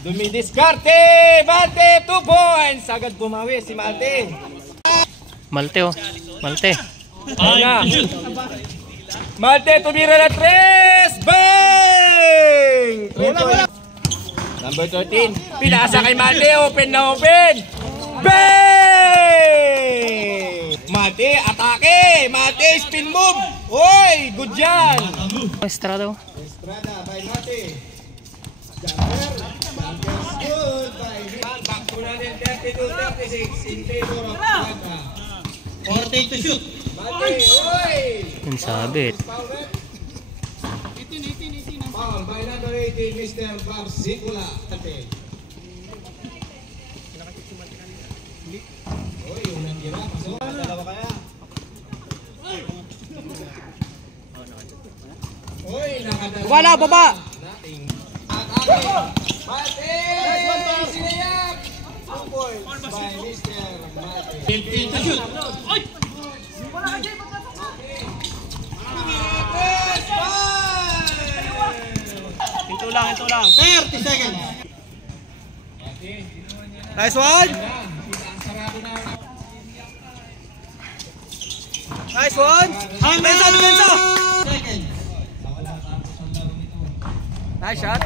Dumidiskarte! Malte, 2 points! Agad bumawi si Malte. Malte oh. Malte. Na. Malte, tumira na 3! Bang! 3 points. Number 13. Pinasa kay Malte. Open na open. Bang! Malte, atake! Malte, spin move! Oy! Good yan! Estrada oh. Estrada by Mate. Jumper good by Back to natin 32-36 in favor of Mata. 40 to shoot. Mate, oy! Yung sabit. Foul by number 18, Mr. Barsicula. Oy, yung natira. Pasok. Dalawa kaya. Oy, nakadalawa. Wala, baba! Mate! Sinayap! 2 points by Mr. Mate. 15 to shoot. Ito lang. 30 seconds. Nice one! Nice one! Benzo! Seconds. Nice shot!